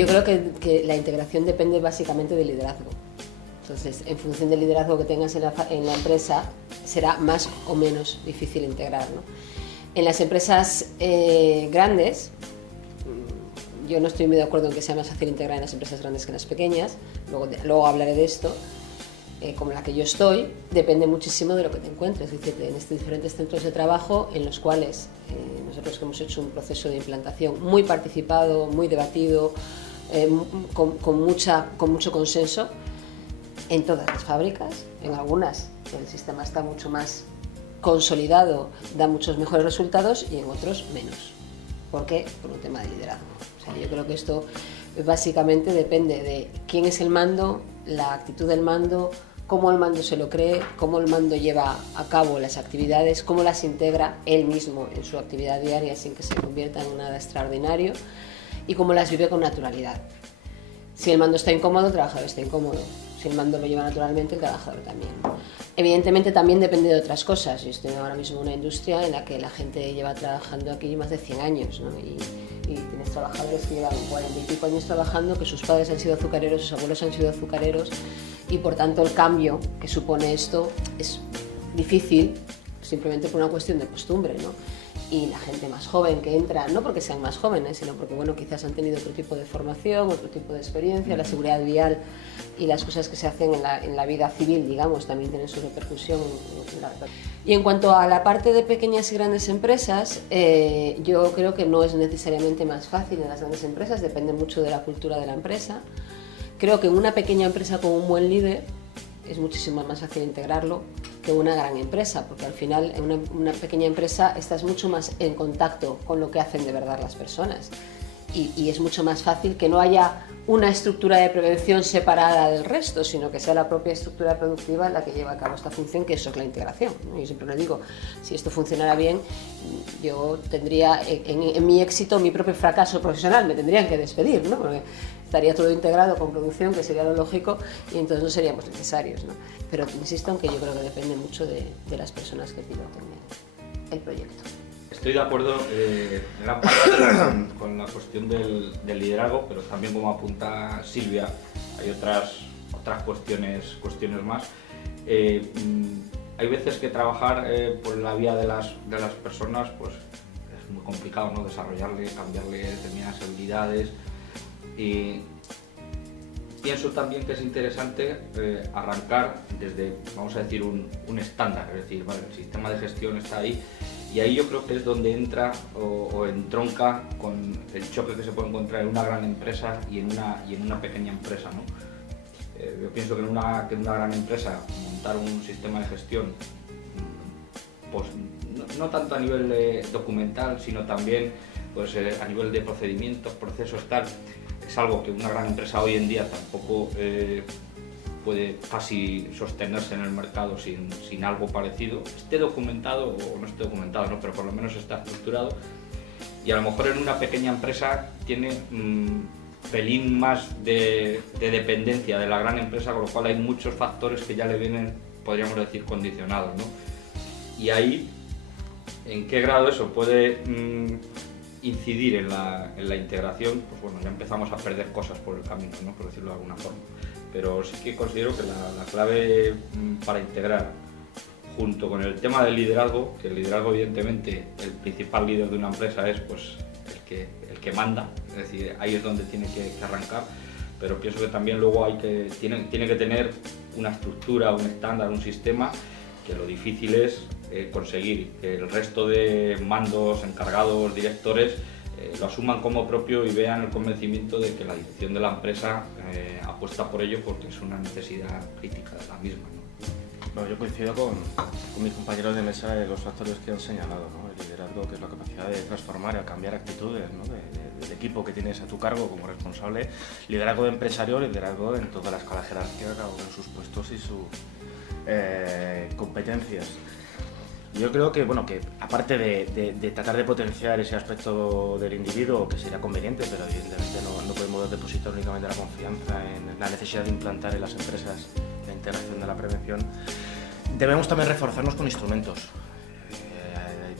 Yo creo que la integración depende básicamente del liderazgo. Entonces, en función del liderazgo que tengas en la empresa, será más o menos difícil integrar, ¿no? En las empresas grandes, yo no estoy muy de acuerdo en que sea más fácil integrar en las empresas grandes que en las pequeñas, luego hablaré de esto, como la que yo estoy, depende muchísimo de lo que te encuentres. Es decir, en estos diferentes centros de trabajo en los cuales nosotros que hemos hecho un proceso de implantación muy participado, muy debatido, con mucho consenso, en todas las fábricas, en algunas el sistema está mucho más consolidado, da muchos mejores resultados y en otros menos. ¿Por qué? Por un tema de liderazgo. O sea, yo creo que esto básicamente depende de quién es el mando, la actitud del mando, cómo el mando se lo cree, cómo el mando lleva a cabo las actividades, cómo las integra él mismo en su actividad diaria sin que se convierta en nada extraordinario y cómo las vive con naturalidad. Si el mando está incómodo, el trabajador está incómodo. Si el mando lo lleva naturalmente, el trabajador también. Evidentemente también depende de otras cosas. Yo estoy ahora mismo en una industria en la que la gente lleva trabajando aquí más de 100 años, ¿no? Y tienes trabajadores que llevan 40 y pico años trabajando, que sus padres han sido azucareros, sus abuelos han sido azucareros, y por tanto el cambio que supone esto es difícil, simplemente por una cuestión de costumbre, ¿no? Y la gente más joven que entra, no porque sean más jóvenes, sino porque bueno, quizás han tenido otro tipo de formación, otro tipo de experiencia, la seguridad vial y las cosas que se hacen en la vida civil, digamos, también tienen su repercusión. Y en cuanto a la parte de pequeñas y grandes empresas, yo creo que no es necesariamente más fácil en las grandes empresas, depende mucho de la cultura de la empresa. Creo que en una pequeña empresa con un buen líder es muchísimo más fácil integrarlo que una gran empresa, porque al final en una pequeña empresa estás mucho más en contacto con lo que hacen de verdad las personas y es mucho más fácil que no haya una estructura de prevención separada del resto, sino que sea la propia estructura productiva la que lleva a cabo esta función, que eso es la integración, ¿no? Yo siempre lo digo, si esto funcionara bien, yo tendría en mi éxito mi propio fracaso profesional, me tendrían que despedir, ¿no? Porque estaría todo integrado con producción, que sería lo lógico, y entonces no seríamos necesarios, ¿no? Pero insisto en que yo creo que depende mucho de las personas que piloten el proyecto. Estoy de acuerdo en gran parte con la cuestión del liderazgo, pero también, como apunta Silvia, hay otras cuestiones más. Hay veces que trabajar por la vía de las personas pues, es muy complicado, ¿no? Desarrollarle, cambiarle determinadas habilidades. Y pienso también que es interesante arrancar desde, vamos a decir, un estándar, es decir, vale, el sistema de gestión está ahí, y ahí yo creo que es donde entra o entronca con el choque que se puede encontrar en una gran empresa y en una pequeña empresa, ¿no? Yo pienso que en una gran empresa montar un sistema de gestión, pues no tanto a nivel documental, sino también pues, a nivel de procedimientos, procesos, tal, es algo que una gran empresa hoy en día tampoco puede casi sostenerse en el mercado sin algo parecido, esté documentado o no esté documentado, ¿no? Pero por lo menos está estructurado, y a lo mejor en una pequeña empresa tiene pelín más de dependencia de la gran empresa, con lo cual hay muchos factores que ya le vienen, podríamos decir, condicionados, ¿no? Y ahí, ¿en qué grado eso puede incidir en la integración? Pues bueno, ya empezamos a perder cosas por el camino, ¿no? Por decirlo de alguna forma. Pero sí que considero que la clave para integrar, junto con el tema del liderazgo, que el liderazgo evidentemente el principal líder de una empresa es pues, el que manda, es decir, ahí es donde tiene que arrancar, pero pienso que también luego tiene que tener una estructura, un estándar, un sistema, que lo difícil es conseguir que el resto de mandos, encargados, directores lo asuman como propio y vean el convencimiento de que la dirección de la empresa apuesta por ello porque es una necesidad crítica de la misma, ¿no? Bueno, yo coincido con mis compañeros de mesa de los factores que han señalado, ¿no? El liderazgo, que es la capacidad de transformar y a cambiar actitudes, ¿no? del equipo que tienes a tu cargo como responsable, liderazgo de empresario, liderazgo en toda la escala jerárquica, cada uno en sus puestos y sus competencias. Yo creo que, bueno, que aparte de tratar de potenciar ese aspecto del individuo, que sería conveniente, pero evidentemente no podemos depositar únicamente la confianza en la necesidad de implantar en las empresas la integración de la prevención, debemos también reforzarnos con instrumentos.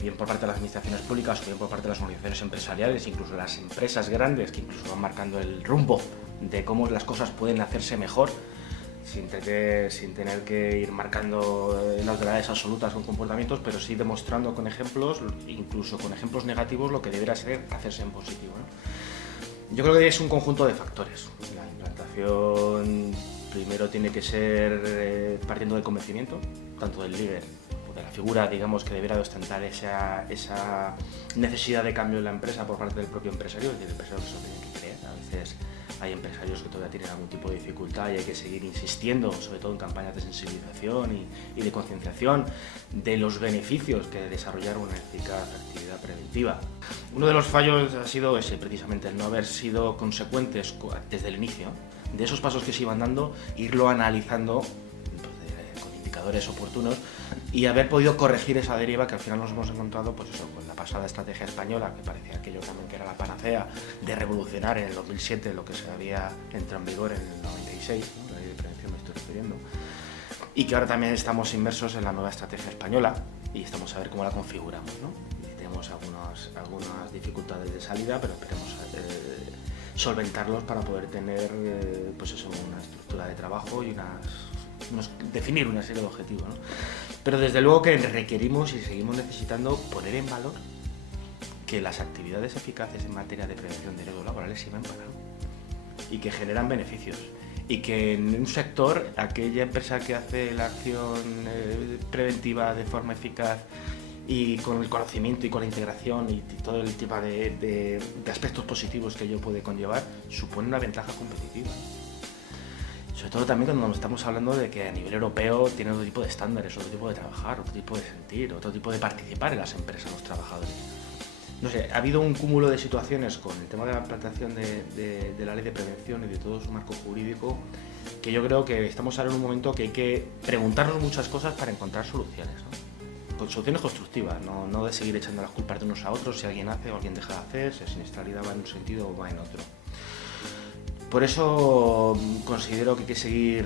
bien por parte de las administraciones públicas o bien por parte de las organizaciones empresariales, incluso las empresas grandes que incluso van marcando el rumbo de cómo las cosas pueden hacerse mejor, sin tener que ir marcando las verdades absolutas con comportamientos, pero sí demostrando con ejemplos, incluso con ejemplos negativos, lo que debería ser hacerse en positivo, ¿no? Yo creo que es un conjunto de factores. La implantación primero tiene que ser partiendo del convencimiento, tanto del líder o de la figura, digamos, que debería de ostentar esa necesidad de cambio en la empresa por parte del propio empresario, es decir, el empresario se lo tiene que creer. A veces hay empresarios que todavía tienen algún tipo de dificultad y hay que seguir insistiendo, sobre todo en campañas de sensibilización y de concienciación de los beneficios que desarrollar una eficaz actividad preventiva. Uno de los fallos ha sido ese, precisamente, el no haber sido consecuentes desde el inicio de esos pasos que se iban dando, irlo analizando con indicadores oportunos y haber podido corregir esa deriva que al final nos hemos encontrado, pues eso, con la pasada estrategia española, que parecía aquello también que era la panacea de revolucionar en el 2007 lo que se había entrado en vigor en el 96, ¿no? La ley de prevención me estoy refiriendo, y que ahora también estamos inmersos en la nueva estrategia española y estamos a ver cómo la configuramos, ¿no? Y tenemos algunas dificultades de salida, pero esperemos solventarlos para poder tener pues eso, una estructura de trabajo y definir una serie de objetivos, ¿no? Pero desde luego que requerimos y seguimos necesitando poner en valor que las actividades eficaces en materia de prevención de riesgos laborales sirven para algo y que generan beneficios, y que en un sector aquella empresa que hace la acción preventiva de forma eficaz y con el conocimiento y con la integración y todo el tipo de aspectos positivos que ello puede conllevar, supone una ventaja competitiva. Sobre todo también cuando estamos hablando de que a nivel europeo tienen otro tipo de estándares, otro tipo de trabajar, otro tipo de sentir, otro tipo de participar en las empresas, los trabajadores. No sé, ha habido un cúmulo de situaciones con el tema de la implantación de la ley de prevención y de todo su marco jurídico, que yo creo que estamos ahora en un momento que hay que preguntarnos muchas cosas para encontrar soluciones, ¿no? Soluciones constructivas, no de seguir echando las culpas de unos a otros, si alguien hace o alguien deja de hacer, si la siniestralidad va en un sentido o va en otro. Por eso considero que hay que seguir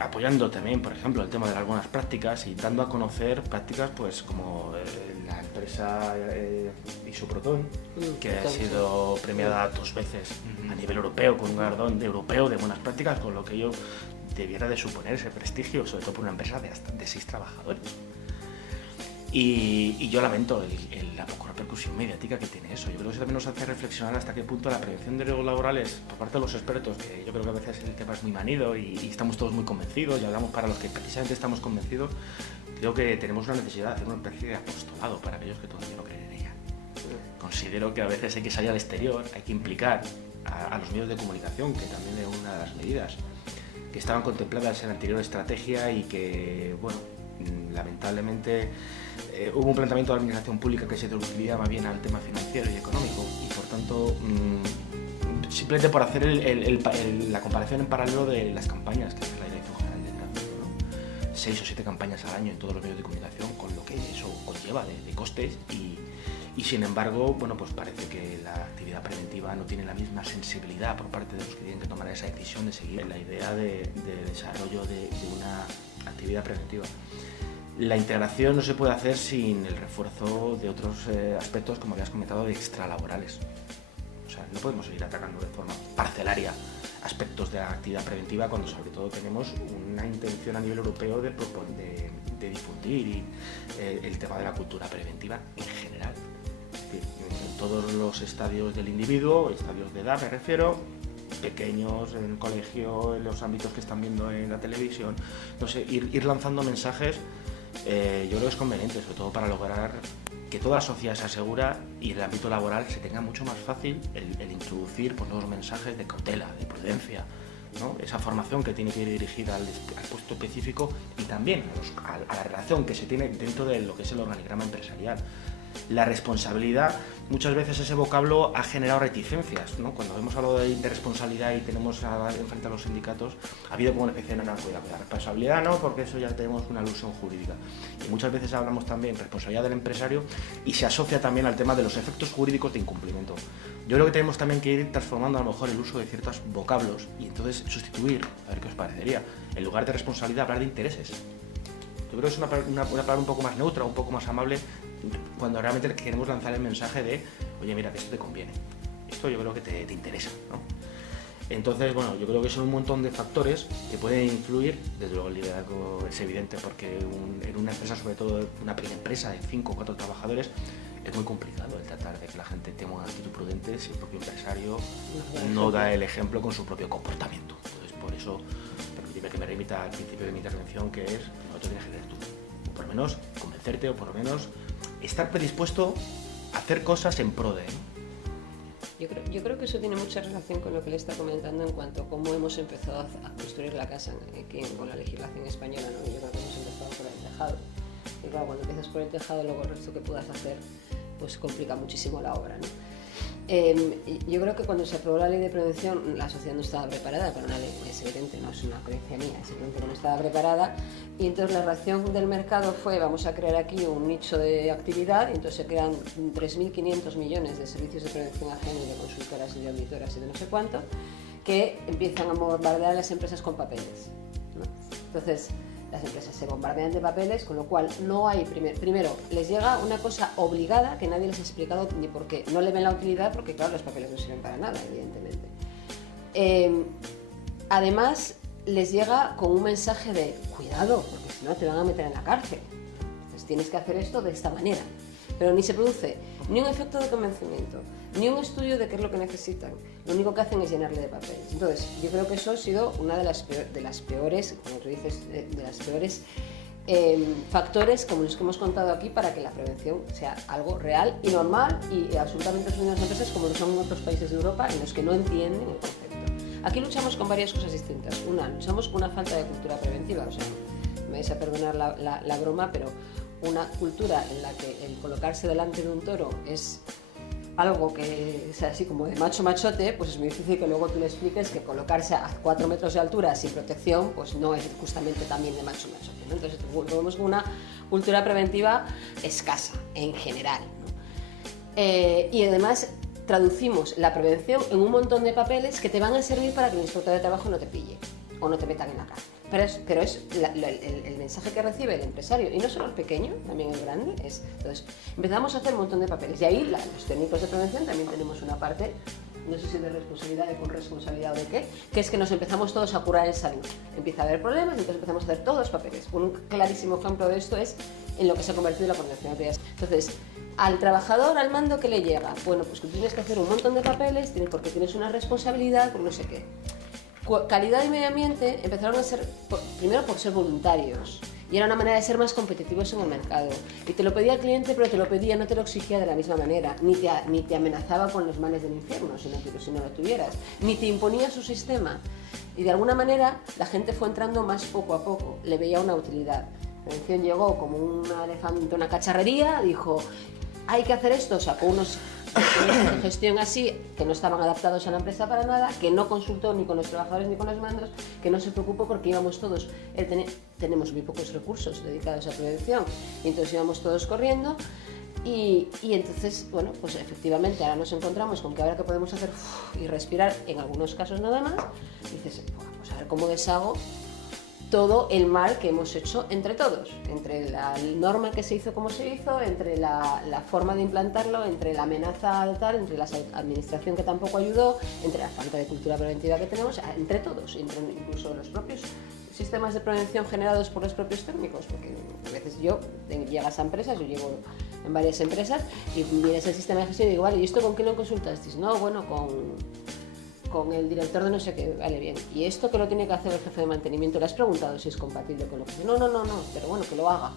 apoyando también, por ejemplo, el tema de las buenas prácticas y dando a conocer prácticas pues como la empresa Isoproton, que ha sido premiada 2 veces a nivel europeo con un galardón europeo de buenas prácticas, con lo que ello debiera de suponer ese prestigio, sobre todo por una empresa de 6 trabajadores. Y yo lamento la poca repercusión mediática que tiene eso. Yo creo que eso también nos hace reflexionar hasta qué punto la prevención de riesgos laborales, por parte de los expertos, que yo creo que a veces el tema es muy manido y estamos todos muy convencidos y hablamos para los que precisamente estamos convencidos, creo que tenemos una necesidad de hacer una especie de apostolado para aquellos que todavía no creen en ella. Considero que a veces hay que salir al exterior, hay que implicar a los medios de comunicación, que también es una de las medidas que estaban contempladas en la anterior estrategia y que, bueno, lamentablemente hubo un planteamiento de la administración pública que se traduciría más bien al tema financiero y económico y por tanto simplemente por hacer la comparación en paralelo de las campañas que hace la Dirección General de Tráfico, ¿no? 6 o 7 campañas al año en todos los medios de comunicación, con lo que eso conlleva de costes y sin embargo, bueno, pues parece que la actividad preventiva no tiene la misma sensibilidad por parte de los que tienen que tomar esa decisión de seguir la idea de desarrollo de una actividad preventiva. La integración no se puede hacer sin el refuerzo de otros aspectos, como habías comentado, de extralaborales. O sea, no podemos seguir atacando de forma parcelaria aspectos de la actividad preventiva cuando sobre todo tenemos una intención a nivel europeo de difundir el tema de la cultura preventiva en general. Es decir, en todos los estadios del individuo, estadios de edad me refiero, pequeños, en el colegio, en los ámbitos que están viendo en la televisión, no sé, ir lanzando mensajes. Yo creo que es conveniente, sobre todo para lograr que toda la sociedad se asegura y en el ámbito laboral se tenga mucho más fácil el introducir pues, nuevos mensajes de cautela, de prudencia, ¿no? Esa formación que tiene que ir dirigida al puesto específico y también a la relación que se tiene dentro de lo que es el organigrama empresarial. La responsabilidad, muchas veces ese vocablo ha generado reticencias, ¿no? Cuando hemos hablado de responsabilidad y tenemos enfrente a los sindicatos, ha habido como una especie de cuidado. La responsabilidad no, porque eso ya tenemos una alusión jurídica. Y muchas veces hablamos también de responsabilidad del empresario y se asocia también al tema de los efectos jurídicos de incumplimiento. Yo creo que tenemos también que ir transformando a lo mejor el uso de ciertos vocablos y entonces sustituir, a ver qué os parecería, en lugar de responsabilidad hablar de intereses. Yo creo que es una palabra un poco más neutra, un poco más amable cuando realmente queremos lanzar el mensaje de, oye, mira, que esto te conviene, esto yo creo que te interesa, ¿no? Entonces, bueno, yo creo que son un montón de factores que pueden influir. Desde luego el liderazgo es evidente, porque en una empresa, sobre todo una pequeña empresa de 5 o 4 trabajadores, es muy complicado el tratar de que la gente tenga una actitud prudente si el propio empresario no da el ejemplo con su propio comportamiento. Entonces, por eso, permíteme que me remita al principio de mi intervención, que es, no te tienes que leer tú, o por lo menos convencerte, o por lo menos estar predispuesto a hacer cosas en pro de, ¿no? Yo creo que eso tiene mucha relación con lo que le está comentando en cuanto a cómo hemos empezado a construir la casa aquí con la legislación española, ¿no? Yo creo que hemos empezado por el tejado. Y claro, cuando empiezas por el tejado, luego el resto que puedas hacer, pues complica muchísimo la obra, ¿no? Yo creo que cuando se aprobó la ley de prevención, la sociedad no estaba preparada para una ley, es evidente, no es una creencia mía, es evidente que no estaba preparada, y entonces la reacción del mercado fue, vamos a crear aquí un nicho de actividad, y entonces se crean 3.500 millones de servicios de prevención ajena y de consultoras y de auditoras y de no sé cuánto, que empiezan a bombardear a las empresas con papeles, ¿no? Entonces, las empresas se bombardean de papeles, con lo cual no hay, primero, les llega una cosa obligada que nadie les ha explicado ni por qué. No le ven la utilidad porque, claro, los papeles no sirven para nada, evidentemente. Además, les llega con un mensaje de cuidado, porque si no te van a meter en la cárcel. Entonces tienes que hacer esto de esta manera. Pero ni se produce ni un efecto de convencimiento, ni un estudio de qué es lo que necesitan. Lo único que hacen es llenarle de papeles. Entonces, yo creo que eso ha sido una de las peores, como tú dices, de las peores factores como los que hemos contado aquí para que la prevención sea algo real y normal y absolutamente asumido en las empresas como lo son en otros países de Europa en los que no entienden el concepto. Aquí luchamos con varias cosas distintas. Una, luchamos con una falta de cultura preventiva, o sea, me vais a perdonar la broma, pero una cultura en la que el colocarse delante de un toro es algo que sea así como de macho machote, pues es muy difícil que luego tú le expliques que colocarse a 4 metros de altura sin protección pues no es justamente también de macho machote, ¿no? Entonces volvemos con una cultura preventiva escasa en general, ¿no? Y además traducimos la prevención en un montón de papeles que te van a servir para que el inspector de trabajo no te pille o no te metan en la cárcel. Pero es el mensaje que recibe el empresario, y no solo el pequeño, también el grande. Entonces, empezamos a hacer un montón de papeles, y ahí los técnicos de prevención también tenemos una parte, no sé si de responsabilidad, de corresponsabilidad o de qué, que es que nos empezamos todos a curar en salud. Empieza a haber problemas, y entonces empezamos a hacer todos los papeles. Un clarísimo ejemplo de esto es en lo que se ha convertido la coordinación de actividades. Entonces, al trabajador, al mando, ¿qué le llega? Bueno, pues que tienes que hacer un montón de papeles, porque tienes una responsabilidad, por no sé qué. Calidad y medio ambiente empezaron a ser, primero por ser voluntarios, y era una manera de ser más competitivos en el mercado. Y te lo pedía el cliente, pero te lo pedía, no te lo exigía de la misma manera, ni te amenazaba con los males del infierno si no lo tuvieras, ni te imponía su sistema. Y de alguna manera la gente fue entrando más poco a poco, le veía una utilidad. La prevención llegó como un elefante, una cacharrería, dijo, hay que hacer esto, sacó unos de gestión así, que no estaban adaptados a la empresa para nada, que no consultó ni con los trabajadores ni con los mandos, que no se preocupó porque íbamos todos, tenemos muy pocos recursos dedicados a prevención, y entonces íbamos todos corriendo, y entonces, bueno, pues efectivamente ahora nos encontramos con que ahora que podemos hacer y respirar, en algunos casos nada más, y dices, vamos a ver cómo deshago todo el mal que hemos hecho entre todos, entre la norma que se hizo como se hizo, entre la forma de implantarlo, entre la amenaza tal, entre la administración que tampoco ayudó, entre la falta de cultura preventiva que tenemos, entre todos, entre incluso los propios sistemas de prevención generados por los propios técnicos, porque a veces llegas a empresas, yo llevo en varias empresas y vienes el sistema de gestión y digo, vale, ¿y esto con quién lo consultasteis? No, bueno, con el director de no sé qué, vale, bien. ¿Y esto que lo tiene que hacer el jefe de mantenimiento? ¿Le has preguntado si es compatible con lo que hace? No, pero bueno, que lo haga.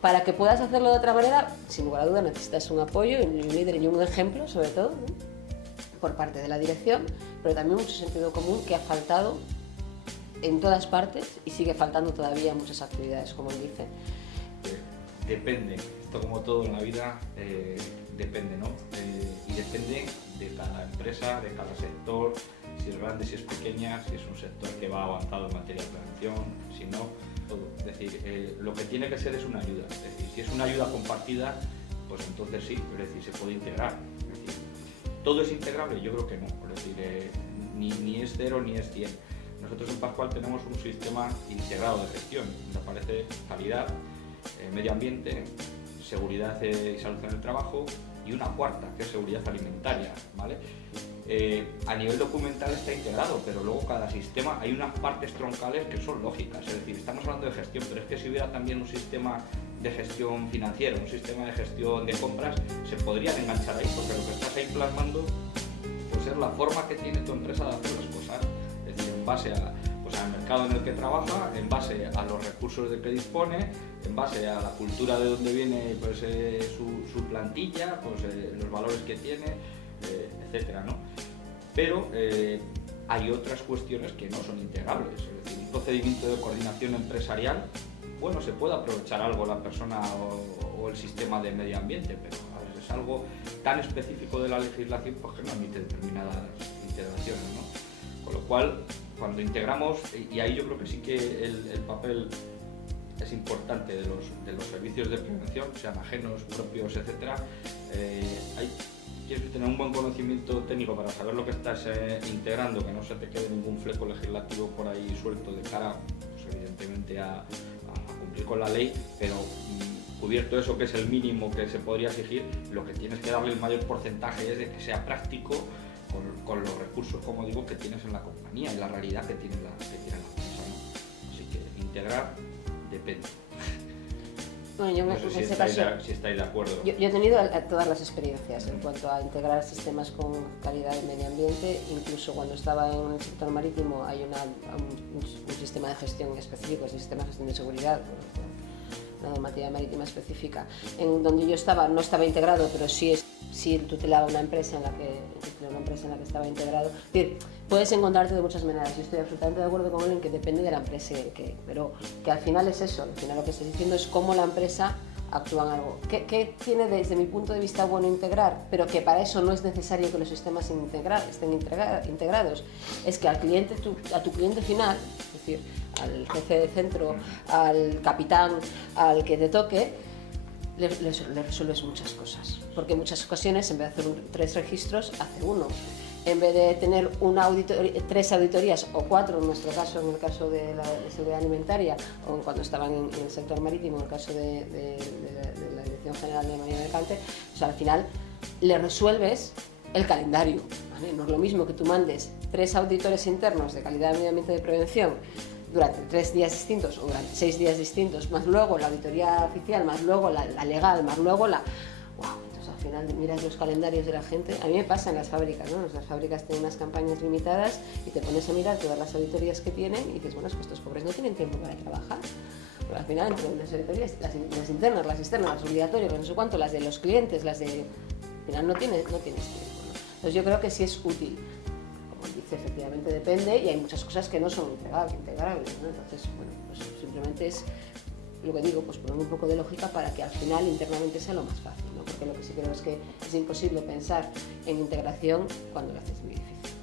Para que puedas hacerlo de otra manera, sin lugar a duda necesitas un apoyo, un líder y un ejemplo, sobre todo, ¿no? Por parte de la dirección, pero también mucho sentido común que ha faltado en todas partes y sigue faltando todavía en muchas actividades, como él dice. Depende, esto como todo en la vida, depende, ¿no? Y depende de cada empresa, de cada sector, si es grande, si es pequeña, si es un sector que va avanzado en materia de prevención, si no, todo. Es decir, lo que tiene que ser es una ayuda. Es decir, si es una ayuda compartida, pues entonces sí, es decir, se puede integrar. Es decir, ¿todo es integrable? Yo creo que no. Es decir, ni es 0 ni es 100. Nosotros en Pascual tenemos un sistema integrado de gestión, donde aparece calidad, medio ambiente, seguridad y salud en el trabajo, y una cuarta, que es seguridad alimentaria, ¿vale? A nivel documental está integrado, pero luego cada sistema hay unas partes troncales que son lógicas, es decir, estamos hablando de gestión, pero es que si hubiera también un sistema de gestión financiera, un sistema de gestión de compras, se podrían enganchar ahí, porque lo que estás ahí plasmando pues es la forma que tiene tu empresa de hacer las cosas, es decir, en base a, pues, al mercado en el que trabaja, en base a los recursos de que dispone, en base a la cultura de donde viene pues, su plantilla, pues, los valores que tiene, etcétera, ¿no? Pero hay otras cuestiones que no son integrables, es decir, un procedimiento de coordinación empresarial, bueno, se puede aprovechar algo la persona o el sistema de medio ambiente, pero a veces es algo tan específico de la legislación pues, que no admite determinadas integraciones, ¿no? Con lo cual, cuando integramos, y ahí yo creo que sí que el papel es importante de los servicios de prevención, sean ajenos, propios, etcétera, tienes que tener un buen conocimiento técnico para saber lo que estás integrando, que no se te quede ningún fleco legislativo por ahí suelto de cara, pues, evidentemente, a cumplir con la ley, pero cubierto eso, que es el mínimo que se podría exigir, lo que tienes que darle el mayor porcentaje es de que sea práctico con los recursos, como digo, que tienes en la compañía y la realidad que tiene la empresa, ¿no? Así que integrar depende. Bueno, yo no sé si estáis de acuerdo. Yo he tenido todas las experiencias en cuanto a integrar sistemas con calidad del medio ambiente. Incluso cuando estaba en el sector marítimo hay un sistema de gestión específico, el sistema de gestión de seguridad, una normativa marítima específica. En donde yo estaba no estaba integrado, pero sí tutelaba una empresa en la que estaba integrado. Es decir, puedes encontrarte de muchas maneras. Yo estoy absolutamente de acuerdo con él en que depende de la empresa, pero que al final es eso. Al final lo que estoy diciendo es cómo la empresa actúa en algo. ¿Qué tiene desde mi punto de vista bueno integrar? Pero que para eso no es necesario que los sistemas estén integrados. Es que al cliente, a tu cliente final, es decir, al jefe de centro, al capitán, al que te toque, le resuelves muchas cosas, porque en muchas ocasiones en vez de hacer 3 registros, hace uno. En vez de tener 3 auditorías o 4, en nuestro caso, en el caso de la seguridad alimentaria, o cuando estaban en el sector marítimo, en el caso de la Dirección General de Marina Mercante, o sea, al final le resuelves el calendario, ¿vale? No es lo mismo que tú mandes 3 auditores internos de calidad de medio ambiente de prevención durante 3 días distintos o durante 6 días distintos, más luego la auditoría oficial, más luego la legal, más luego la... ¡Wow! Entonces al final miras los calendarios de la gente. A mí me pasa en las fábricas, ¿no? Las fábricas tienen unas campañas limitadas y te pones a mirar todas las auditorías que tienen y dices, bueno, es que estos pobres no tienen tiempo para trabajar. Pero al final, entre las auditorías, las internas, las externas, las obligatorias, no sé cuánto, las de los clientes, las de... Al final no tienes tiempo, ¿no? Entonces yo creo que sí es útil. Dice, efectivamente depende y hay muchas cosas que no son integrables, ¿no? Entonces, bueno, pues simplemente es lo que digo, pues poner un poco de lógica para que al final internamente sea lo más fácil, ¿no? Porque lo que sí creo es que es imposible pensar en integración cuando lo haces muy difícil.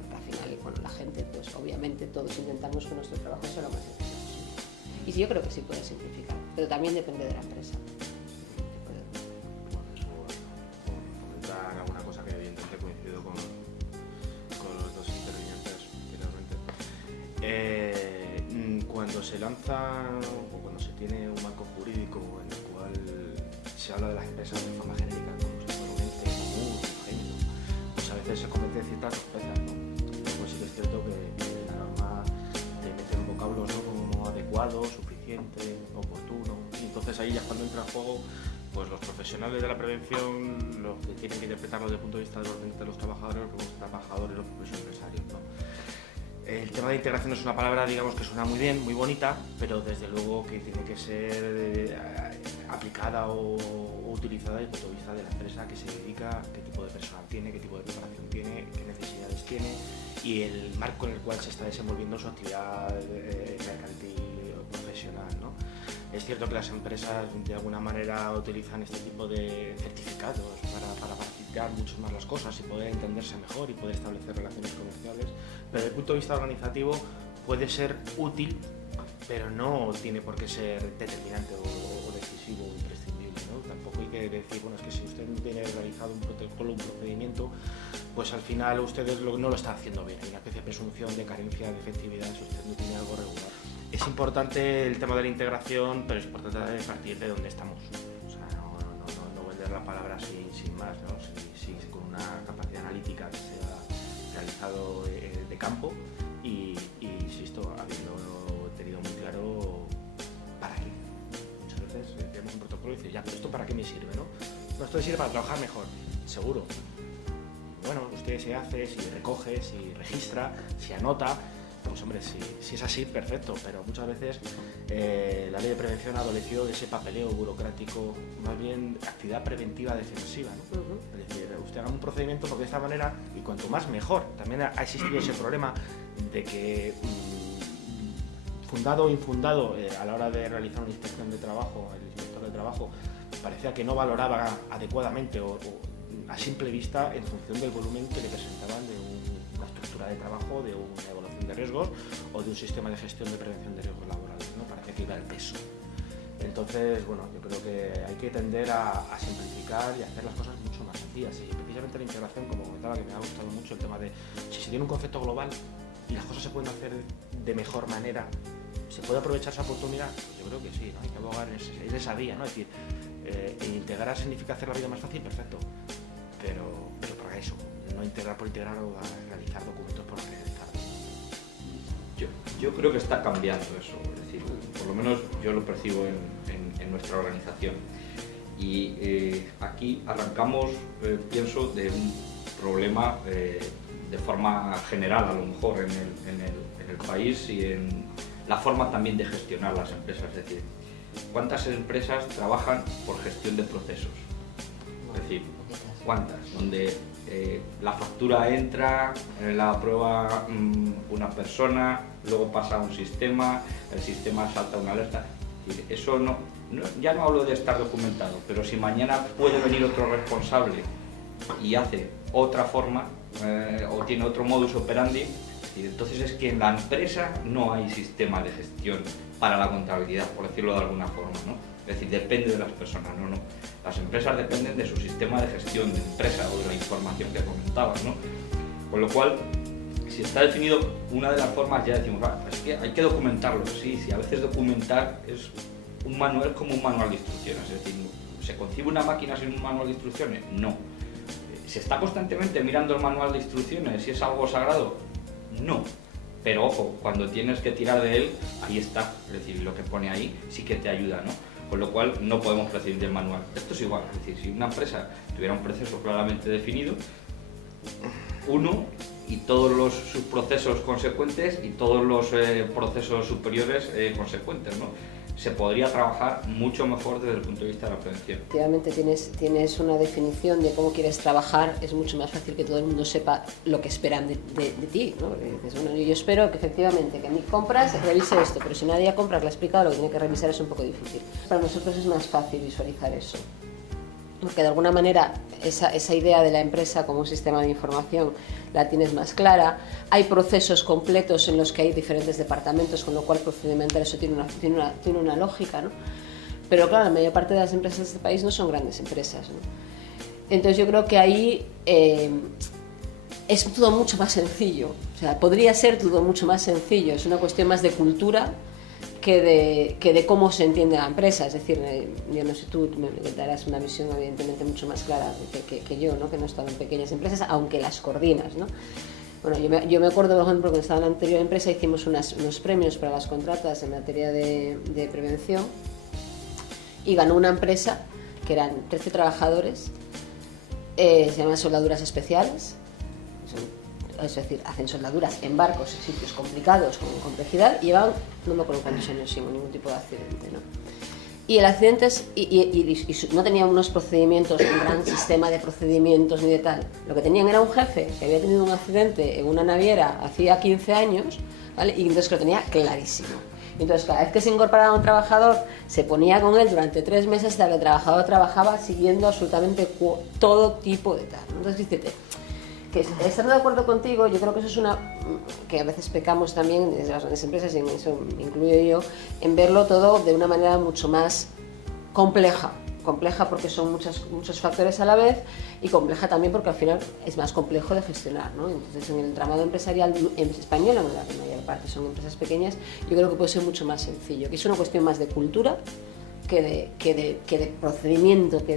Porque al final, bueno, la gente, pues obviamente todos intentamos que nuestro trabajo sea lo más sencillo posible. Y sí, yo creo que sí puede simplificar, pero también depende de la empresa. Comentar alguna cosa que evidentemente coincido con los dos intervinientes anteriormente. Cuando se lanza o cuando se tiene un marco jurídico en el cual se habla de las empresas de forma genérica, como se conoce común, género, pues a veces se cometen ciertas sorpresas, ¿no? Pues sí que es cierto que la norma te mete un vocablo, ¿no? Como adecuado, suficiente, oportuno, y entonces ahí ya es cuando entra en juego pues los profesionales de la prevención, los que tienen que interpretarlo desde el punto de vista de los trabajadores, los trabajadores, los propios empresarios, ¿no? El tema de integración es una palabra, digamos, que suena muy bien, muy bonita, pero desde luego que tiene que ser aplicada o utilizada desde el punto de vista de la empresa que se dedica, qué tipo de personal tiene, qué tipo de preparación tiene, qué necesidades tiene y el marco en el cual se está desenvolviendo su actividad mercantil o profesional, ¿no? Es cierto que las empresas de alguna manera utilizan este tipo de certificados para facilitar mucho más las cosas y poder entenderse mejor y poder establecer relaciones comerciales, pero desde el punto de vista organizativo puede ser útil, pero no tiene por qué ser determinante o decisivo o imprescindible, ¿no? Tampoco hay que decir, bueno, es que si usted no tiene realizado un protocolo, un procedimiento, pues al final usted no lo está haciendo bien. Hay una especie de presunción de carencia de efectividad si usted no tiene algo regular. Es importante el tema de la integración, pero es importante partir de donde estamos. O sea, más, ¿no? Si con una capacidad analítica que se ha realizado de campo y insisto, habiendo tenido muy claro para qué. Muchas veces tenemos un protocolo y dices, ya, pero ¿esto para qué me sirve, no? No, esto sirve para trabajar mejor, seguro. Bueno, usted se hace, si recoge, si registra, si anota, pues hombre, si es así, perfecto, pero muchas veces la ley de prevención adoleció de ese papeleo burocrático, más bien actividad preventiva defensiva, ¿no? Es decir, usted haga un procedimiento porque de esta manera, y cuanto más mejor. También ha existido ese problema de que, fundado o infundado, a la hora de realizar una inspección de trabajo, el inspector de trabajo parecía que no valoraba adecuadamente o a simple vista en función del volumen que le presentaban de una estructura de trabajo, de una evaluación de riesgos o de un sistema de gestión de prevención de riesgos laborales, ¿no? Parece que iba el peso. Entonces, bueno, yo creo que hay que tender a simplificar y a hacer las cosas mucho más sencillas. Y precisamente la integración, como comentaba, que me ha gustado mucho el tema de si se tiene un concepto global y las cosas se pueden hacer de mejor manera, ¿se puede aprovechar esa oportunidad? Pues yo creo que sí, ¿no? Hay que abogar en esa vía, ¿no? Es decir, integrar significa hacer la vida más fácil, perfecto. Pero para eso, no integrar por integrar o realizar documentos por realizar. Yo creo que está cambiando eso, es decir, por lo menos yo lo percibo en nuestra organización. Y aquí arrancamos, pienso, de un problema de forma general, a lo mejor, en el país y en la forma también de gestionar las empresas. Es decir, ¿cuántas empresas trabajan por gestión de procesos? Es decir, ¿cuántas? Donde la factura entra, la aprueba una persona, luego pasa a un sistema, el sistema salta una alerta. Es decir, eso ya no hablo de estar documentado, pero si mañana puede venir otro responsable y hace otra forma o tiene otro modus operandi, entonces es que en la empresa no hay sistema de gestión para la contabilidad, por decirlo de alguna forma, ¿no? Es decir, depende de las personas, no. Las empresas dependen de su sistema de gestión de empresa o de la información que comentabas, ¿no? Con lo cual, si está definido una de las formas, ya decimos, es que hay que documentarlo. Sí, a veces documentar es un manual como un manual de instrucciones, es decir, ¿se concibe una máquina sin un manual de instrucciones? No. ¿Se está constantemente mirando el manual de instrucciones si es algo sagrado? No. Pero ojo, cuando tienes que tirar de él, ahí está, es decir, lo que pone ahí sí que te ayuda, ¿no? Con lo cual no podemos prescindir del manual. Esto es igual, es decir, si una empresa tuviera un proceso claramente definido, uno y todos sus procesos consecuentes y todos los procesos superiores consecuentes, ¿no? Se podría trabajar mucho mejor desde el punto de vista de la prevención. Efectivamente, tienes una definición de cómo quieres trabajar, es mucho más fácil que todo el mundo sepa lo que esperan de ti, ¿no? Dices, bueno, yo espero que efectivamente que a mí compras revise esto, pero si nadie a compras le ha explicado lo que tiene que revisar es un poco difícil. Para nosotros es más fácil visualizar eso, porque de alguna manera esa idea de la empresa como un sistema de información la tienes más clara. Hay procesos completos en los que hay diferentes departamentos, con lo cual procedimental eso tiene una lógica, ¿no? Pero claro, la mayor parte de las empresas de este país no son grandes empresas, ¿no? Entonces yo creo que ahí es todo mucho más sencillo, o sea, podría ser todo mucho más sencillo, es una cuestión más de cultura que de cómo se entiende la empresa. Es decir, yo no sé, tú me darás una visión evidentemente mucho más clara que yo, ¿no? Que no he estado en pequeñas empresas, aunque las coordinas, ¿no? Bueno, yo me acuerdo, por ejemplo, cuando estaba en la anterior empresa hicimos unos premios para las contratas en materia de prevención y ganó una empresa que eran 13 trabajadores, se llama Soldaduras Especiales. Es decir, hacen soldaduras en barcos en sitios complicados, con complejidad, y llevan, no me acuerdo cuántos años sin ningún tipo de accidente, ¿no? Y el accidente y no tenían unos procedimientos, un gran sistema de procedimientos ni de tal. Lo que tenían era un jefe que había tenido un accidente en una naviera hacía 15 años, ¿vale? Y entonces lo tenía clarísimo. Entonces, cada vez que se incorporaba un trabajador, se ponía con él durante 3 meses hasta que el trabajador trabajaba siguiendo absolutamente todo tipo de tal. Entonces, fíjate, que estar de acuerdo contigo, yo creo que eso es una que a veces pecamos también desde las grandes empresas, y en eso me incluyo yo, en verlo todo de una manera mucho más compleja porque son muchos factores a la vez, y compleja también porque al final es más complejo de gestionar, ¿no? Entonces, en el entramado empresarial español, en la mayor parte son empresas pequeñas, yo creo que puede ser mucho más sencillo, que es una cuestión más de cultura que de procedimiento, que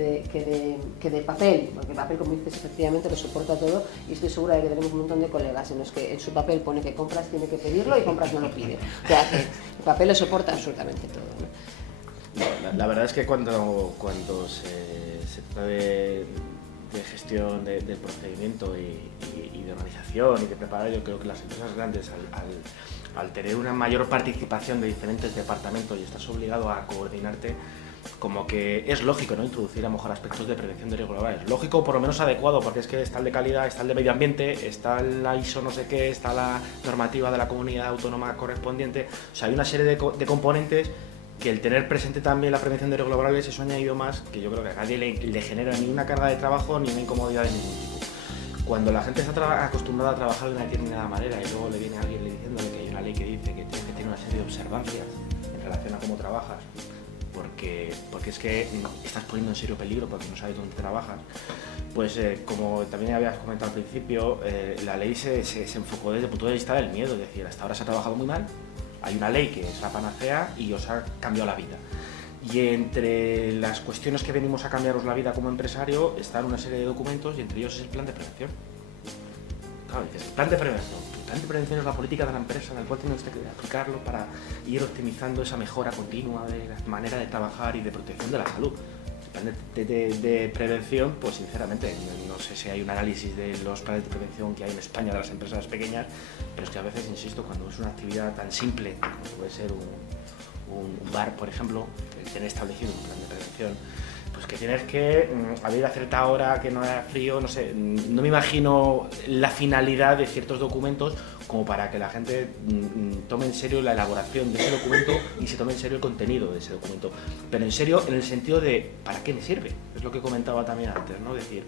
de papel, porque el papel, como dices, efectivamente lo soporta todo, y estoy segura de que tenemos un montón de colegas en los que en su papel pone que compras tiene que pedirlo y compras no lo pide. O sea, que el papel lo soporta absolutamente todo, ¿no? La verdad es que cuando se trata de gestión del procedimiento y de organización y de preparar, yo creo que las empresas grandes al tener una mayor participación de diferentes departamentos y estás obligado a coordinarte, como que es lógico, ¿no?, introducir a lo mejor aspectos de prevención de riesgos laborales. Lógico, por lo menos adecuado, porque es que está el de calidad, está el de medio ambiente, está la ISO no sé qué, está la normativa de la comunidad autónoma correspondiente. O sea, hay una serie de componentes que el tener presente también la prevención de riesgos laborales, eso ha añadido más, que yo creo que a nadie le genera ni una carga de trabajo ni una incomodidad de ningún tipo. Cuando la gente está acostumbrada a trabajar de una determinada manera y luego le viene alguien diciéndole que hay una ley que dice que tienes que tener una serie de observancias en relación a cómo trabajas, porque es que estás poniendo en serio peligro porque no sabes dónde trabajas, pues como también habías comentado al principio, la ley se enfocó desde el punto de vista del miedo, es decir, hasta ahora se ha trabajado muy mal, hay una ley que es la panacea y os ha cambiado la vida. Y entre las cuestiones que venimos a cambiaros la vida como empresario están una serie de documentos y entre ellos es el plan de prevención. Claro, dices, el plan de prevención. El plan de prevención es la política de la empresa en la cual tienes que aplicarlo para ir optimizando esa mejora continua de la manera de trabajar y de protección de la salud. El plan de prevención, pues sinceramente, no sé si hay un análisis de los planes de prevención que hay en España de las empresas pequeñas, pero es que a veces, insisto, cuando es una actividad tan simple como puede ser un bar, por ejemplo, el tener establecido un plan de prevención, pues que tienes que abrir a cierta hora, que no haya frío, no sé, no me imagino la finalidad de ciertos documentos como para que la gente tome en serio la elaboración de ese documento y se tome en serio el contenido de ese documento, pero en serio en el sentido de ¿para qué me sirve? Es lo que comentaba también antes, ¿no? Es decir,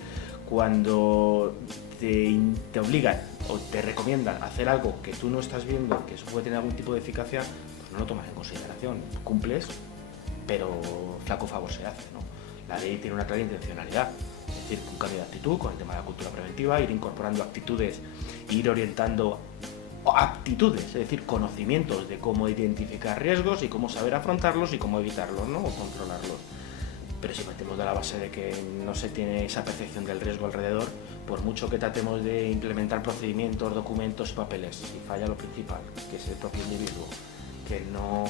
cuando te obligan o te recomiendan hacer algo que tú no estás viendo que eso puede tener algún tipo de eficacia, pues no lo tomas en consideración, cumples, pero flaco favor se hace, ¿no? La ley tiene una clara intencionalidad, es decir, un cambio de actitud con el tema de la cultura preventiva, ir incorporando actitudes, ir orientando aptitudes, es decir, conocimientos de cómo identificar riesgos y cómo saber afrontarlos y cómo evitarlos, ¿no?, o controlarlos. Pero si partimos de la base de que no se tiene esa percepción del riesgo alrededor, por mucho que tratemos de implementar procedimientos, documentos y papeles, si falla lo principal, que es el propio individuo, que no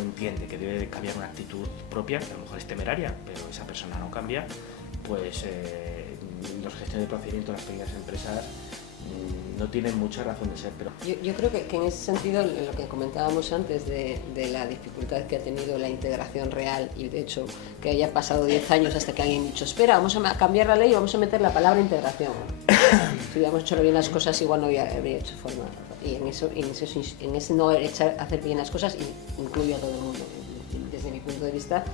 entiende que debe de cambiar una actitud propia, que a lo mejor es temeraria, pero esa persona no cambia, pues los gestores de procedimientos de las pequeñas empresas no tienen mucha razón de ser. Pero yo creo que en ese sentido, lo que comentábamos antes de la dificultad que ha tenido la integración real, y de hecho que haya pasado 10 años hasta que alguien ha dicho, espera, vamos a cambiar la ley y vamos a meter la palabra integración. Si hubiéramos hecho bien las cosas, igual no habría hecho forma. Y en ese no hacer bien las cosas incluyo a todo el mundo, desde mi punto de vista,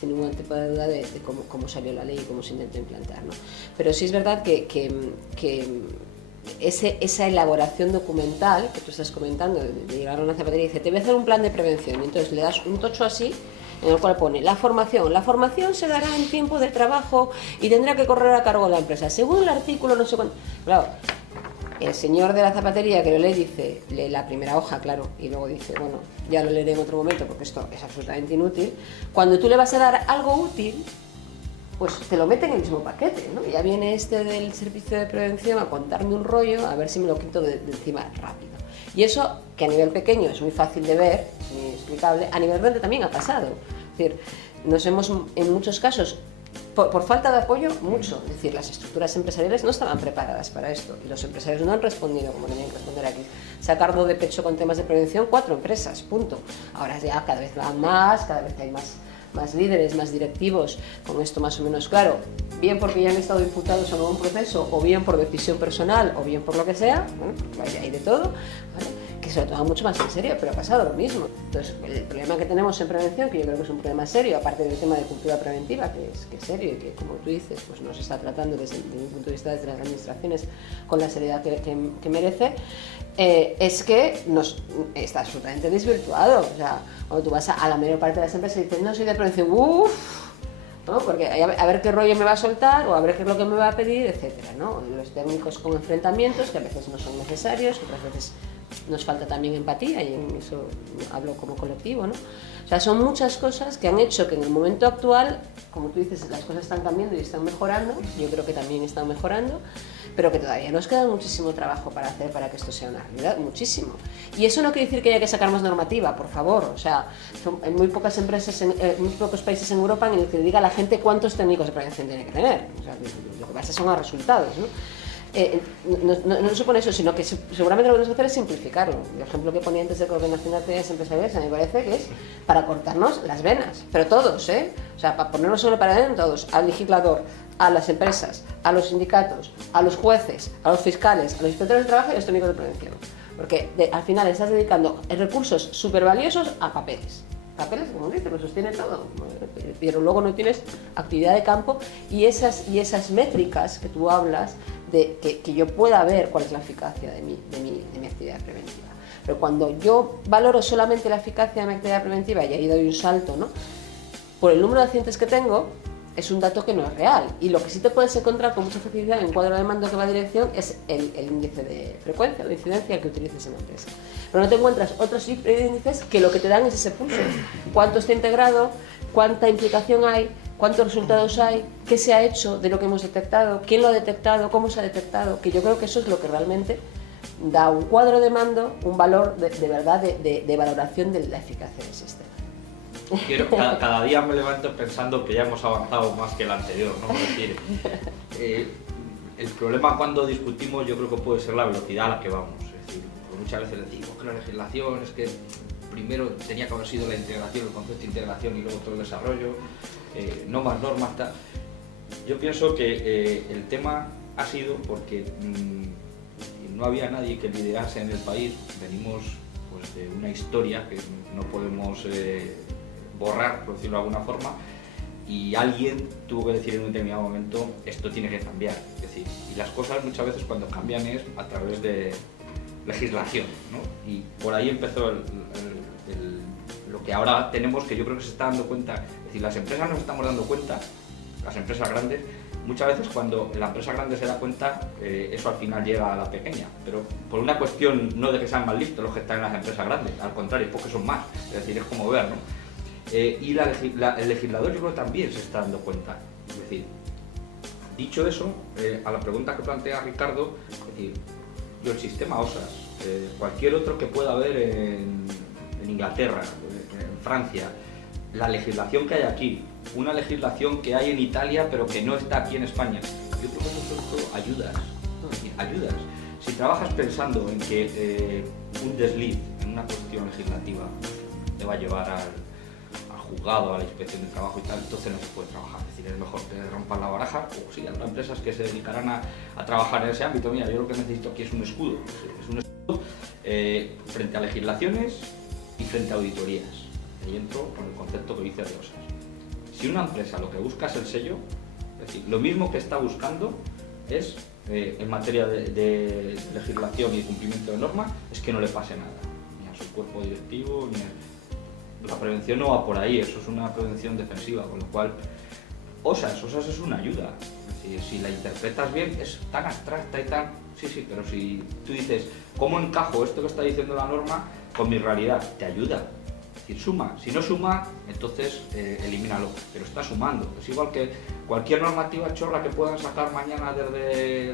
sin ningún tipo de duda de cómo salió la ley y cómo se intentó implantar, ¿no? Pero sí es verdad que esa elaboración documental que tú estás comentando, de llegar a una zapatería y dice, te voy a hacer un plan de prevención, y entonces le das un tocho así, en el cual pone la formación se dará en tiempo de trabajo y tendrá que correr a cargo de la empresa, según el artículo no sé cuánto. Claro, el señor de la zapatería que lo lee dice, lee la primera hoja, claro, y luego dice, bueno, ya lo leeré en otro momento porque esto es absolutamente inútil. Cuando tú le vas a dar algo útil, pues te lo mete en el mismo paquete, ¿no? Ya viene este del servicio de prevención a contarme un rollo, a ver si me lo quito de encima rápido. Y eso, que a nivel pequeño es muy fácil de ver, muy explicable, a nivel grande también ha pasado. Es decir, nos hemos, en muchos casos, por falta de apoyo, mucho. Es decir, las estructuras empresariales no estaban preparadas para esto y los empresarios no han respondido como tenían que responder aquí. Sacarlo de pecho con temas de prevención, 4 empresas, punto. Ahora ya cada vez van más, cada vez hay más líderes, más directivos, con esto más o menos claro, bien porque ya han estado imputados en algún proceso, o bien por decisión personal, o bien por lo que sea, bueno, hay de todo, ¿vale?, que se lo toma mucho más en serio, pero ha pasado lo mismo. Entonces, el problema que tenemos en prevención, que yo creo que es un problema serio, aparte del tema de cultura preventiva, que es serio y que, como tú dices, pues no se está tratando desde mi punto de vista desde las administraciones con la seriedad que merece, es que está absolutamente desvirtuado. O sea, cuando tú vas a la mayor parte de las empresas y dices, no soy de prevención, ¿no?, porque a ver qué rollo me va a soltar o a ver qué es lo que me va a pedir, etcétera, ¿no? Los técnicos con enfrentamientos que a veces no son necesarios, que otras veces nos falta también empatía, y en eso hablo como colectivo, ¿no? O sea, son muchas cosas que han hecho que en el momento actual, como tú dices, las cosas están cambiando y están mejorando, yo creo que también están mejorando, pero que todavía nos queda muchísimo trabajo para hacer para que esto sea una realidad, muchísimo. Y eso no quiere decir que haya que sacar más normativa, por favor, o sea, hay muy pocas empresas, muy pocos países en Europa en el que le diga a la gente cuántos técnicos de prevención tiene que tener, o sea, lo que pasa son los resultados, ¿no? No supone eso, sino que seguramente lo que tenemos que hacer es simplificarlo. El ejemplo que ponía antes de coordinación de actividades empresariales, a mí me parece que es para cortarnos las venas, pero todos, o sea, para ponernos sobre para adentro todos, al legislador, a las empresas, a los sindicatos, a los jueces, a los fiscales, a los inspectores de trabajo y a los técnicos de prevención. Porque al final estás dedicando recursos súper valiosos a papeles. Papeles, como dices, lo sostiene todo, pero luego no tienes actividad de campo y esas métricas que tú hablas de que yo pueda ver cuál es la eficacia de mi actividad preventiva. Pero cuando yo valoro solamente la eficacia de mi actividad preventiva, y ahí doy un salto, ¿no? Por el número de accidentes que tengo, es un dato que no es real. Y lo que sí te puedes encontrar con mucha facilidad en un cuadro de mando que va a dirección es el índice de frecuencia o de incidencia que utilices en la empresa. Pero no te encuentras otros índices que lo que te dan es ese pulso. ¿Cuánto está integrado? ¿Cuánta implicación hay? ¿Cuántos resultados hay? ¿Qué se ha hecho de lo que hemos detectado? ¿Quién lo ha detectado? ¿Cómo se ha detectado? Que yo creo que eso es lo que realmente da un cuadro de mando, un valor de verdad de valoración de la eficacia del sistema. Cada día me levanto pensando que ya hemos avanzado más que el anterior, ¿no? Es decir, el problema cuando discutimos yo creo que puede ser la velocidad a la que vamos. Es decir, muchas veces decimos que la legislación es que primero tenía que haber sido la integración, el concepto de integración y luego todo el desarrollo, no más normas, tal. Yo pienso que el tema ha sido porque no había nadie que liderase en el país. Venimos pues, de una historia que no podemos borrar, por decirlo de alguna forma, y alguien tuvo que decir en un determinado momento esto tiene que cambiar. Es decir, y las cosas muchas veces cuando cambian es a través de legislación, ¿no? Y por ahí empezó lo que ahora tenemos, que yo creo que se está dando cuenta. Es decir, las empresas nos estamos dando cuenta, las empresas grandes, muchas veces cuando la empresa grande se da cuenta, eso al final llega a la pequeña, pero por una cuestión no de que sean más listos los que están en las empresas grandes, al contrario, porque son más, es decir, es como ver, ¿no? Y el legislador yo creo que también se está dando cuenta. Es decir, dicho eso, a la pregunta que plantea Ricardo, es decir, yo el sistema OSAS, cualquier otro que pueda haber en Inglaterra, en Francia, la legislación que hay aquí, una legislación que hay en Italia pero que no está aquí en España, yo creo que eso son todo ayudas, ayudas. Si trabajas pensando en que un desliz en una cuestión legislativa te va a llevar al juzgado, a la inspección de trabajo y tal, entonces no se puede trabajar. Es decir, es mejor que rompan la baraja, o sí, habrá empresas que se dedicarán a trabajar en ese ámbito. Mira, yo lo que necesito aquí es un escudo, frente a legislaciones y frente a auditorías. Ahí entro con el concepto que dice de OSAS. Si una empresa lo que busca es el sello, es decir, lo mismo que está buscando es, en materia de legislación y de cumplimiento de normas, es que no le pase nada, ni a su cuerpo directivo, ni a... La prevención no va por ahí, eso es una prevención defensiva, con lo cual OSAS es una ayuda. Es decir, si la interpretas bien es tan abstracta y tan... Sí, pero si tú dices, ¿cómo encajo esto que está diciendo la norma con mi realidad? Te ayuda. Es decir, suma. Si no suma, entonces elimínalo, pero está sumando. Es igual que cualquier normativa chorra que puedan sacar mañana desde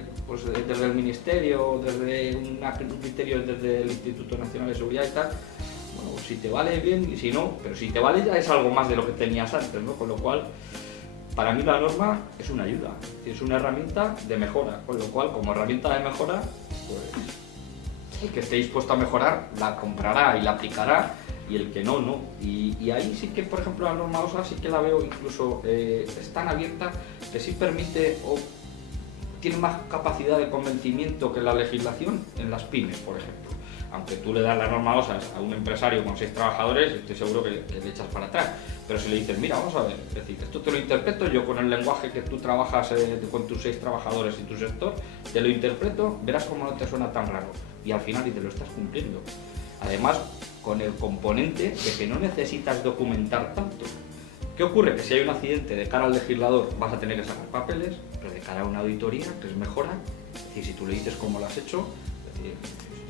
el Ministerio, desde un criterio desde el Instituto Nacional de Seguridad y tal. Bueno, si te vale bien y si no, pero si te vale ya es algo más de lo que tenías antes, ¿no? Con lo cual, para mí la norma es una ayuda, es una herramienta de mejora, con lo cual como herramienta de mejora, pues el que esté dispuesto a mejorar la comprará y la aplicará, y el que no, no. Y ahí sí que, por ejemplo, la norma OSA sí que la veo incluso es tan abierta que sí permite o tiene más capacidad de convencimiento que la legislación en las pymes, por ejemplo. Aunque tú le das la norma OSAS a un empresario con 6 trabajadores, estoy seguro que le echas para atrás. Pero si le dices, mira, vamos a ver, es decir, esto te lo interpreto yo con el lenguaje que tú trabajas con tus 6 trabajadores y tu sector, te lo interpreto, verás cómo no te suena tan raro. Y al final y te lo estás cumpliendo. Además, con el componente de que no necesitas documentar tanto. ¿Qué ocurre? Que si hay un accidente de cara al legislador vas a tener que sacar papeles, pero de cara a una auditoría, que es mejora, es decir, si tú le dices cómo lo has hecho,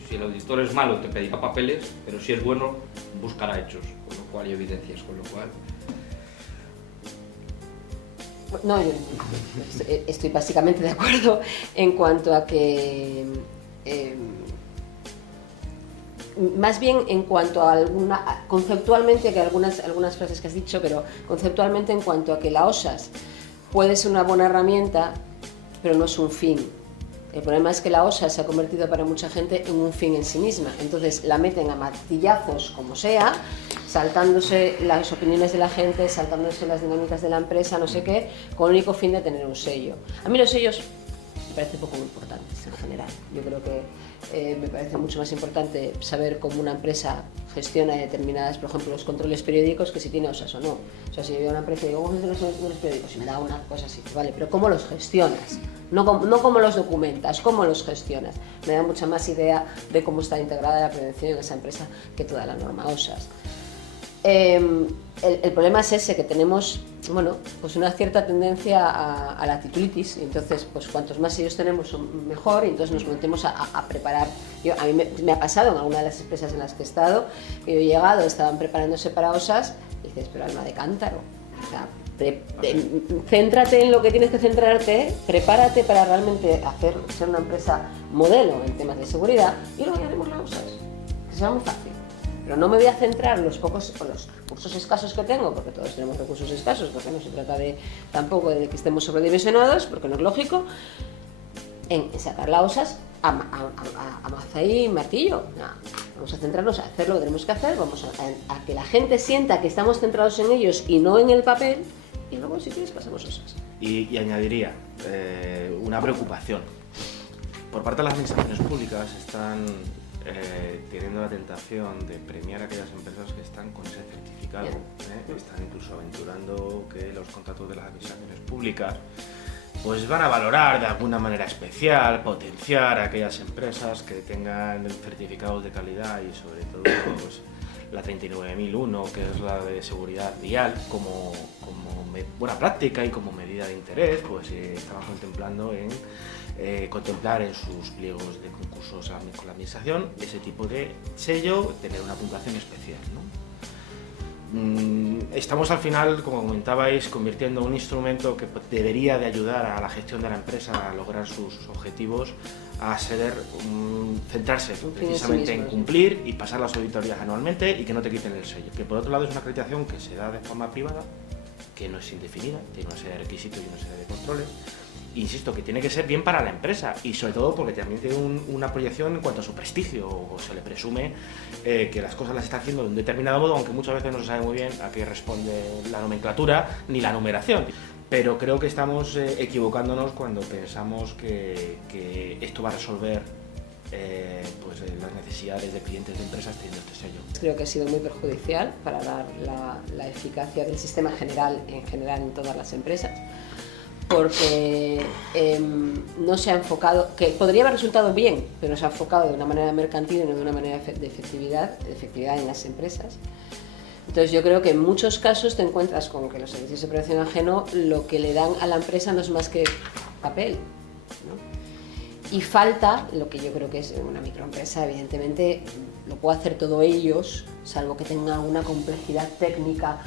Si el auditor es malo te pedirá papeles, pero si es bueno buscará hechos, con lo cual y evidencias, con lo cual... No, yo estoy básicamente de acuerdo en cuanto a que... más bien en cuanto a conceptualmente, que algunas frases que has dicho, pero conceptualmente en cuanto a que la OSAS puede ser una buena herramienta, pero no es un fin. El problema es que la OSAS se ha convertido para mucha gente en un fin en sí misma. Entonces la meten a martillazos como sea, saltándose las opiniones de la gente, saltándose las dinámicas de la empresa, no sé qué, con el único fin de tener un sello. A mí los sellos me parecen poco importantes en general. Yo creo que me parece mucho más importante saber cómo una empresa gestiona determinadas, por ejemplo, los controles periódicos, que si tiene OSAS o no. O sea, si yo voy a una empresa y digo, ¿cómo gestionas los controles periódicos? Y me da una cosa así, vale, pero ¿cómo los gestionas? No cómo los documentas, cómo los gestionas. Me da mucha más idea de cómo está integrada la prevención en esa empresa que toda la norma OSAS. El problema es ese, que tenemos, bueno, pues una cierta tendencia a la titulitis, y entonces pues cuantos más sellos tenemos mejor, y entonces nos metemos a preparar. A mí me ha pasado en alguna de las empresas en las que he estado, que yo he llegado, estaban preparándose para OSAS, y dices, pero alma de cántaro, o sea, céntrate en lo que tienes que centrarte, prepárate para realmente ser una empresa modelo en temas de seguridad, y luego ya haremos la OSAS, que será muy fácil. Pero no me voy a centrar en los recursos escasos que tengo, porque todos tenemos recursos escasos, porque no se trata tampoco de que estemos sobredimensionados, porque no es lógico, en sacar las OSAS a maza y martillo. No, vamos a centrarnos a hacer lo que tenemos que hacer, vamos a que la gente sienta que estamos centrados en ellos y no en el papel, y luego si quieres pasamos OSAS. Y añadiría una preocupación. Por parte de las administraciones públicas están teniendo la tentación de premiar a aquellas empresas que están con ese certificado. Están incluso aventurando que los contratos de las administraciones públicas pues van a valorar de alguna manera especial, potenciar a aquellas empresas que tengan certificados de calidad, y sobre todo pues, la 39001, que es la de seguridad vial, como buena práctica y como medida de interés, pues estaban contemplando contemplar en sus pliegos de concursos con la administración ese tipo de sello, tener una puntuación especial, ¿no? Estamos al final, como comentabais, convirtiendo un instrumento que debería de ayudar a la gestión de la empresa a lograr sus objetivos, a centrarse precisamente en cumplir y pasar las auditorías anualmente y que no te quiten el sello. Que por otro lado es una acreditación que se da de forma privada, que no es indefinida, tiene una serie de requisitos y una serie de controles. Insisto, que tiene que ser bien para la empresa, y sobre todo porque también tiene una proyección en cuanto a su prestigio, o se le presume que las cosas las está haciendo de un determinado modo, aunque muchas veces no se sabe muy bien a qué responde la nomenclatura ni la numeración. Pero creo que estamos equivocándonos cuando pensamos que esto va a resolver las necesidades de clientes de empresas teniendo este sello. Creo que ha sido muy perjudicial para dar la eficacia del sistema en todas las empresas, porque no se ha enfocado, que podría haber resultado bien, pero se ha enfocado de una manera mercantil y no de una manera de efectividad en las empresas. Entonces yo creo que en muchos casos te encuentras con que los servicios de prevención ajeno lo que le dan a la empresa no es más que papel, ¿no? Y falta lo que yo creo que es una microempresa, evidentemente lo puede hacer todo ellos, salvo que tenga alguna complejidad técnica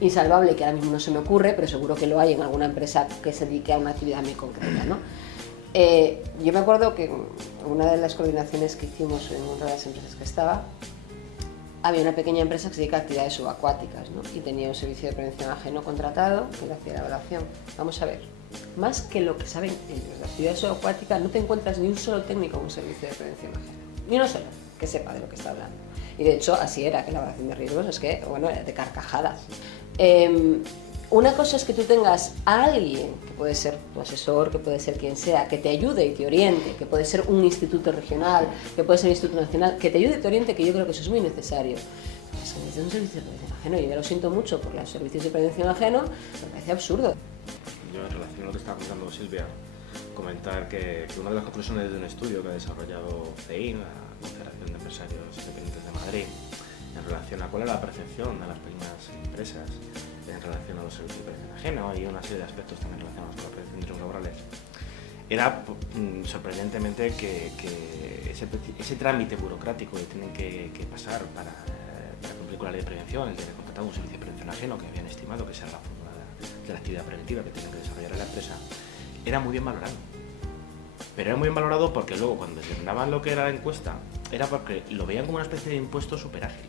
insalvable que ahora mismo no se me ocurre, pero seguro que lo hay en alguna empresa que se dedique a una actividad muy concreta, ¿no? Yo me acuerdo que en una de las coordinaciones que hicimos en una de las empresas que estaba, había una pequeña empresa que se dedica a actividades subacuáticas, ¿no? Y tenía un servicio de prevención ajeno contratado que le hacía la evaluación. Vamos a ver, más que lo que saben ellos de actividades subacuáticas, no te encuentras ni un solo técnico en un servicio de prevención ajeno, ni uno solo que sepa de lo que está hablando. Y de hecho así era, que la evaluación de riesgos es que, bueno, era de carcajadas. Una cosa es que tú tengas a alguien, que puede ser tu asesor, que puede ser quien sea, que te ayude y te oriente, que puede ser un instituto regional, que puede ser un instituto nacional, que te ayude y te oriente, que yo creo que eso es muy necesario. Es que un servicio de prevención ajeno, yo ya lo siento mucho por los servicios de prevención ajeno, me parece absurdo. Yo, en relación a lo que estaba contando Silvia, comentar que una de las conclusiones de un estudio que ha desarrollado CEIN, la Confederación de Empresarios Independientes de Madrid, en relación a cuál es la percepción de las pequeñas empresas en relación a los servicios de prevención ajeno y una serie de aspectos también relacionados con la prevención de riesgos laborales, era sorprendentemente que ese trámite burocrático que tienen que pasar para cumplir con la ley de prevención, el de haber contratado un servicio de prevención ajeno que habían estimado que esa era la fórmula de la actividad preventiva que tienen que desarrollar en la empresa, era muy bien valorado. Pero era muy bien valorado porque luego cuando determinaban lo que era la encuesta, era porque lo veían como una especie de impuesto súper ágil.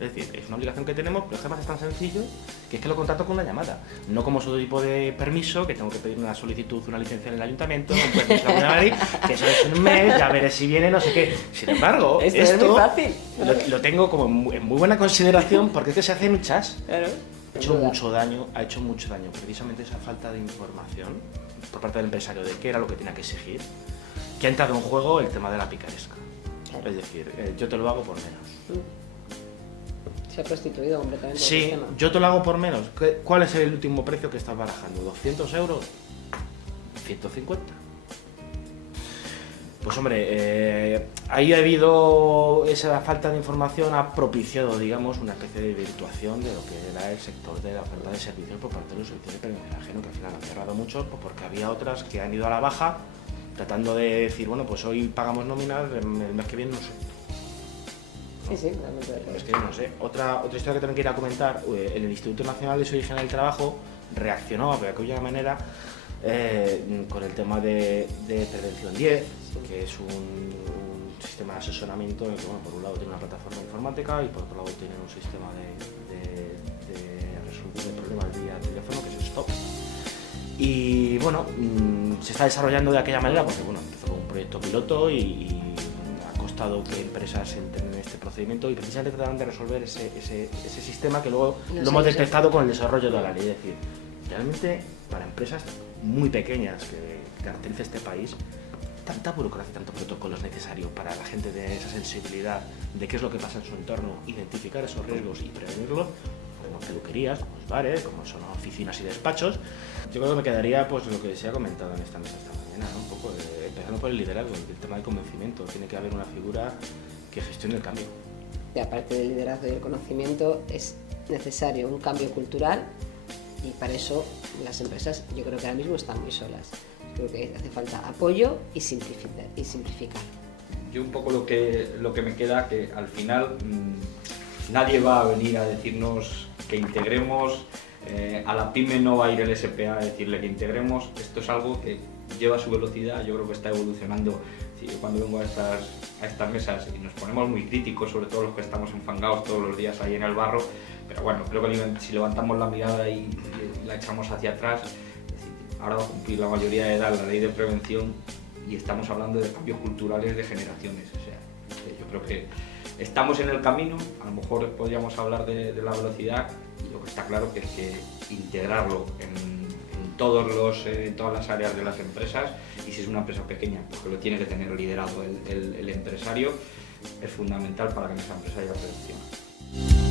Es decir, es una obligación que tenemos, pero además es tan sencillo que es que lo contrato con una llamada. No como otro tipo de permiso, que tengo que pedir una solicitud, una licencia en el ayuntamiento, un permiso en Madrid, que eso es un mes, ya veré si viene, no sé qué. Sin embargo, esto es muy fácil. Lo tengo como en muy buena consideración porque es que se hace un chas. Claro. Ha hecho mucho daño precisamente esa falta de información por parte del empresario de qué era lo que tenía que exigir, que ha entrado en juego el tema de la picaresca. Claro. Es decir, yo te lo hago por menos. Se ha prostituido completamente. Sí, yo te lo hago por menos. ¿Cuál es el último precio que estás barajando? ¿200 euros? ¿150? Pues hombre, ahí ha habido esa falta de información, ha propiciado, digamos, una especie de virtuación de lo que era el sector de la oferta de servicios por parte de los servicios de prevención ajeno, que al final han cerrado mucho, pues porque había otras que han ido a la baja, tratando de decir, bueno, pues hoy pagamos nóminas, el mes que viene no sé. Sí, realmente. Es que no sé. Otra historia que también quería comentar, el Instituto Nacional de Seguridad Higiene del Trabajo reaccionó de aquella manera con el tema de Prevención 10, que es un sistema de asesoramiento en el que, bueno, por un lado tiene una plataforma informática y por otro lado tiene un sistema de resolución de problemas vía teléfono, que es STOP. Y bueno, se está desarrollando de aquella manera porque, bueno, empezó con un proyecto piloto y ha costado que empresas entren en este procedimiento y precisamente tratan de resolver ese sistema que luego lo hemos detectado con el desarrollo de la ley. Es decir, realmente para empresas muy pequeñas que caracteriza este país, tanta burocracia, tanto protocolo es necesario para la gente de esa sensibilidad de qué es lo que pasa en su entorno, identificar esos riesgos y prevenirlos, como peluquerías, como bares, como son oficinas y despachos. Yo creo que me quedaría pues lo que se ha comentado en esta mesa esta mañana, ¿no? Un poco empezando por el liderazgo, el tema del convencimiento. Tiene que haber una figura que gestione el cambio. Y aparte del liderazgo y el conocimiento, es necesario un cambio cultural y para eso las empresas yo creo que ahora mismo están muy solas. Creo que hace falta apoyo y simplificar. Yo un poco lo que me queda, que al final nadie va a venir a decirnos que integremos, a la pyme no va a ir el SPA a decirle que integremos. Esto es algo que lleva su velocidad, yo creo que está evolucionando. Sí, yo cuando vengo a estas mesas y nos ponemos muy críticos, sobre todo los que estamos enfangados todos los días ahí en el barro, pero bueno, creo que si levantamos la mirada y la echamos hacia atrás, ahora va a cumplir la mayoría de edad la ley de prevención y estamos hablando de cambios culturales de generaciones. O sea, yo creo que estamos en el camino, a lo mejor podríamos hablar de la velocidad, y lo que está claro que es que integrarlo en todas las áreas de las empresas, y si es una empresa pequeña, pues que lo tiene que tener liderado el empresario, es fundamental para que en esa empresa haya prevención.